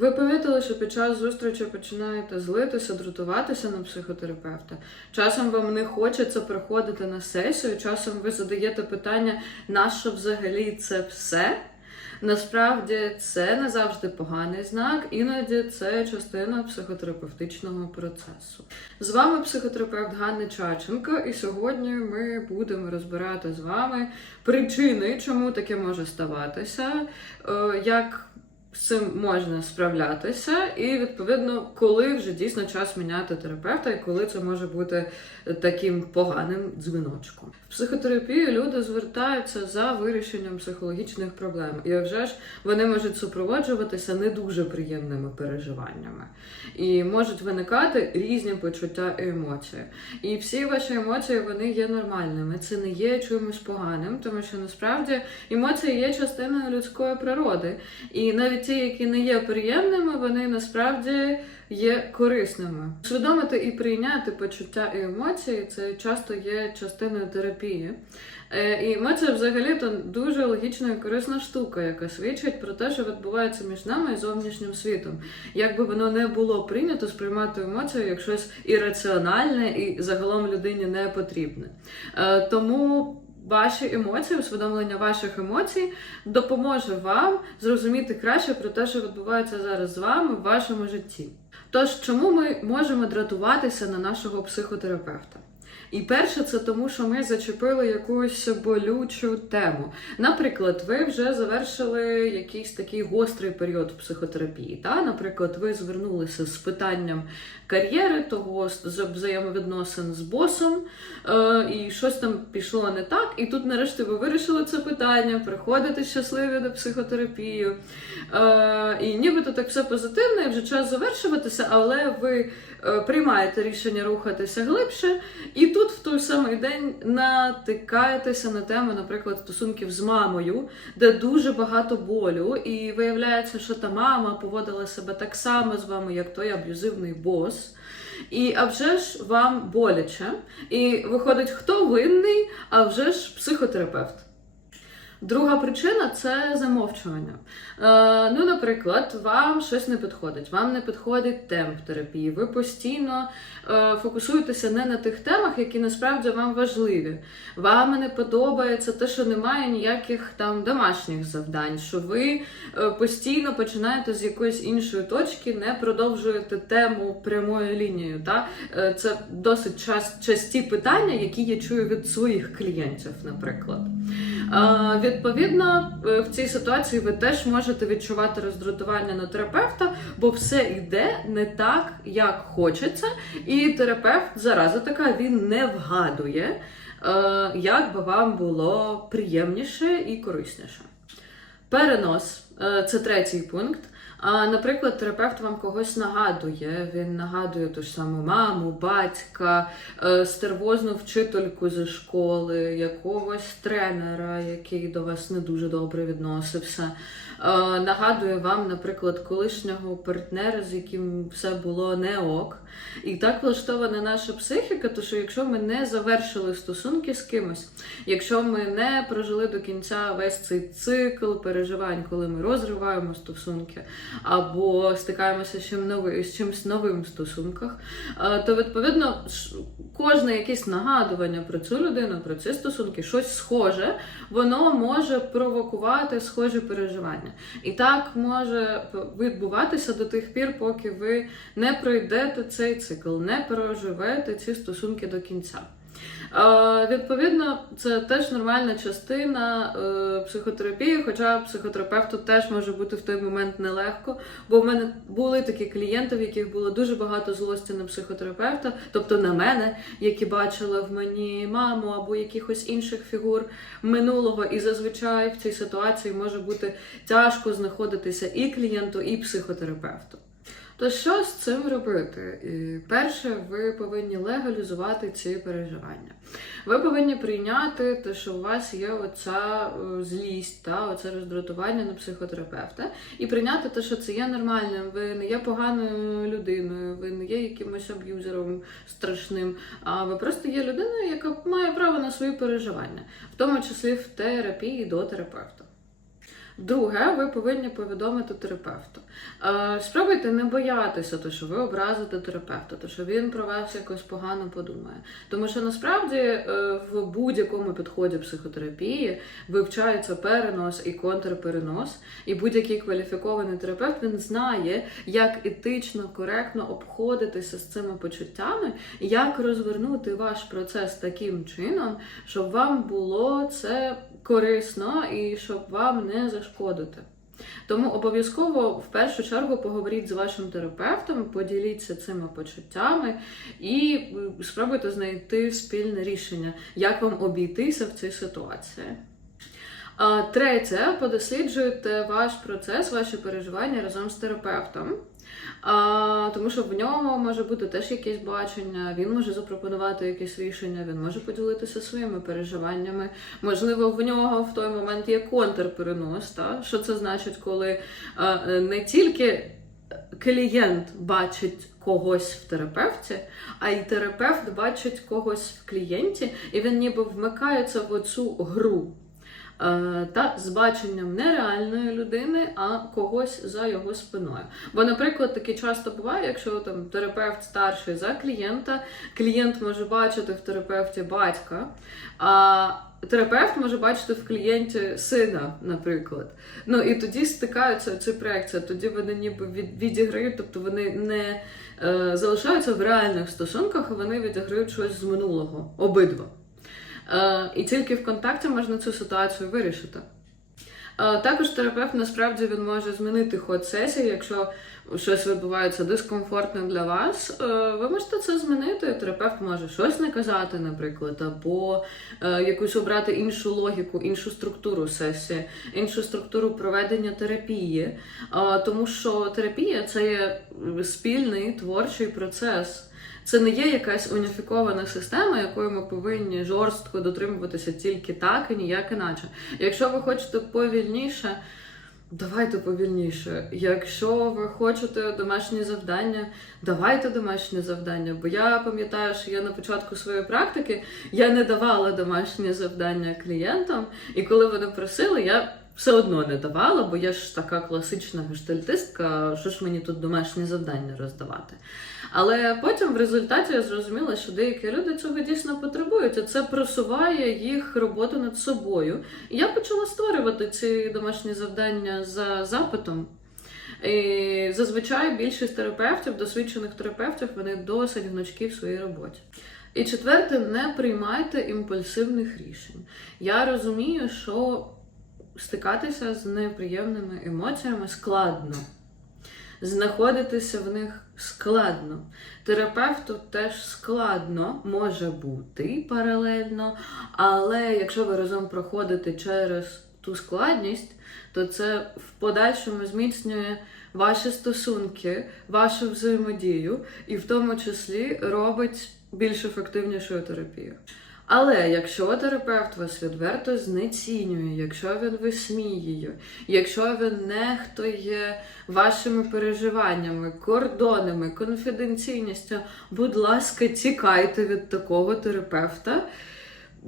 Ви помітили, що під час зустрічі починаєте злитися, дратуватися на психотерапевта. Часом вам не хочеться приходити на сесію, часом ви задаєте питання, на що взагалі це все. Насправді це не завжди поганий знак, іноді це частина психотерапевтичного процесу. З вами психотерапевт Ганна Чаченко, і сьогодні ми будемо розбирати з вами причини, чому таке може ставатися, е, як цим можна справлятися, і відповідно, коли вже дійсно час міняти терапевта, і коли це може бути таким поганим дзвіночком. В психотерапію люди звертаються за вирішенням психологічних проблем, і вже ж вони можуть супроводжуватися не дуже приємними переживаннями, і можуть виникати різні почуття і емоції. І всі ваші емоції вони є нормальними. Це не є чимось поганим, тому що насправді емоції є частиною людської природи. І навіть ті, які не є приємними, вони насправді є корисними. Усвідомити і прийняти почуття і емоції це часто є частиною терапії. Е, І емоція взагалі то дуже логічна і корисна штука, яка свідчить про те, що відбувається між нами і зовнішнім світом. Як би воно не було прийнято сприймати емоцію як щось ірраціональне і загалом людині не потрібне. Е, Тому ваші емоції, усвідомлення ваших емоцій допоможе вам зрозуміти краще про те, що відбувається зараз з вами в вашому житті. Тож, чому ми можемо дратуватися на нашого психотерапевта? І перше, це тому, що ми зачепили якусь болючу тему. Наприклад, ви вже завершили якийсь такий гострий період в психотерапії. Та? Наприклад, ви звернулися з питанням кар'єри, того з взаємовідносин з босом, е, і щось там пішло не так. І тут, нарешті, ви вирішили це питання, приходите щасливі до психотерапії. Е, і нібито так все позитивно, і вже час завершуватися, але ви е, приймаєте рішення рухатися глибше. І тут в той самий день натикаєтеся на тему, наприклад, стосунків з мамою, де дуже багато болю, і виявляється, що та мама поводила себе так само з вами, як той аб'юзивний бос. І а вже ж вам боляче. І виходить, хто винний, а вже ж психотерапевт. Друга причина це замовчування. Е, ну, наприклад, вам щось не підходить, вам не підходить темп терапії. Ви постійно е, фокусуєтеся не на тих темах, які насправді вам важливі. Вам не подобається те, що немає ніяких там домашніх завдань, що ви е, постійно починаєте з якоїсь іншої точки, не продовжуєте тему прямою лінією. Та? Е, це досить час, часті питання, які я чую від своїх клієнтів, наприклад. Е, Відповідно, е, в цій ситуації ви теж можете відчувати роздратування на терапевта, бо все йде не так, як хочеться, і терапевт зараза така він не вгадує, е, як би вам було приємніше і корисніше. Перенос е, це третій пункт. А, наприклад, терапевт вам когось нагадує. Він нагадує ту ж саму маму, батька, е, стервозну вчительку зі школи, якогось тренера, який до вас не дуже добре відносився. Е, Нагадує вам, наприклад, колишнього партнера, з яким все було не ок. І так влаштована наша психіка, то що якщо ми не завершили стосунки з кимось, якщо ми не прожили до кінця весь цей цикл переживань, коли ми розриваємо стосунки, або стикаємося з чим нови- з чимось новим в стосунках, е, то відповідно кожне якесь нагадування про цю людину, про ці стосунки, щось схоже, воно може провокувати схожі переживання. І так може відбуватися до тих пір, поки ви не пройдете цей цикл, не проживете ці стосунки до кінця. Е, відповідно, це теж нормальна частина е, психотерапії, хоча психотерапевту теж може бути в той момент нелегко, бо в мене були такі клієнти, в яких було дуже багато злості на психотерапевта, тобто на мене, які бачили в мені маму або якихось інших фігур минулого. І зазвичай в цій ситуації може бути тяжко знаходитися і клієнту, і психотерапевту. То що з цим робити? І перше, ви повинні легалізувати ці переживання. Ви повинні прийняти те, що у вас є оця е, злість, та оце роздратування на психотерапевта, і прийняти те, що це є нормальним. Ви не є поганою людиною, ви не є якимось аб'юзером страшним. А ви просто є людиною, яка має право на свої переживання, в тому числі в терапії до терапевта. Друге, ви повинні повідомити терапевту. Е, Спробуйте не боятися, то, що ви образите терапевта, то що він про вас якось погано подумає. Тому що насправді е, в будь-якому підході психотерапії вивчається перенос і контрперенос, і будь-який кваліфікований терапевт він знає, як етично, коректно обходитися з цими почуттями, як розвернути ваш процес таким чином, щоб вам було це корисно і щоб вам не зашкодити. Тому обов'язково в першу чергу поговоріть з вашим терапевтом, поділіться цими почуттями і спробуйте знайти спільне рішення, як вам обійтися в цій ситуації. Третє, подосліджуйте ваш процес, ваші переживання разом з терапевтом. А, тому що в нього може бути теж якесь бачення, він може запропонувати якесь рішення, він може поділитися своїми переживаннями. Можливо, в нього в той момент є контрперенос. Та? Що це значить, коли а, не тільки клієнт бачить когось в терапевті, а й терапевт бачить когось в клієнті, і він ніби вмикається в оцю гру. Е, Та з баченням не реальної людини, а когось за його спиною. Бо, наприклад, таке часто буває, якщо там терапевт старший за клієнта, клієнт може бачити в терапевті батька, а терапевт може бачити в клієнті сина, наприклад. Ну і тоді стикаються ці проекції, тоді вони ніби від, відіграють, тобто вони не е, залишаються в реальних стосунках, а вони відіграють щось з минулого, обидва. Е, і тільки в контакті можна цю ситуацію вирішити. Е, Також терапевт насправді він може змінити ход сесії, якщо щось відбувається дискомфортне для вас. е, Ви можете це змінити. Терапевт може щось не казати, наприклад, або якусь обрати іншу логіку, іншу структуру сесії, іншу структуру проведення терапії. Тому що терапія це є спільний творчий процес. Це не є якась уніфікована система, якою ми повинні жорстко дотримуватися тільки так і ніяк іначе. Якщо ви хочете повільніше, давайте повільніше. Якщо ви хочете домашні завдання, давайте домашні завдання. Бо я пам'ятаю, що я на початку своєї практики я не давала домашні завдання клієнтам, і коли вони просили, я. Все одно не давала, бо я ж така класична гештальтистка, що ж мені тут домашні завдання роздавати. Але потім в результаті я зрозуміла, що деякі люди цього дійсно потребують, а це просуває їх роботу над собою. І я почала створювати ці домашні завдання за запитом. І зазвичай більшість терапевтів, досвідчених терапевтів, вони досить гнучкі в своїй роботі. І четверте, не приймайте імпульсивних рішень. Я розумію, що стикатися з неприємними емоціями складно. Знаходитися в них складно. Терапевту теж складно може бути паралельно, але якщо ви разом проходите через ту складність, то це в подальшому зміцнює ваші стосунки, вашу взаємодію і в тому числі робить більш ефективнішою терапію. Але якщо терапевт вас відверто знецінює, якщо він висміює, якщо він нехтує вашими переживаннями, кордонами, конфіденційністю, будь ласка, тікайте від такого терапевта.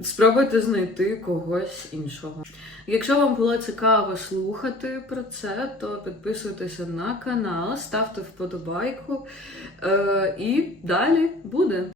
Спробуйте знайти когось іншого. Якщо вам було цікаво слухати про це, то підписуйтеся на канал, ставте вподобайку е, і далі буде.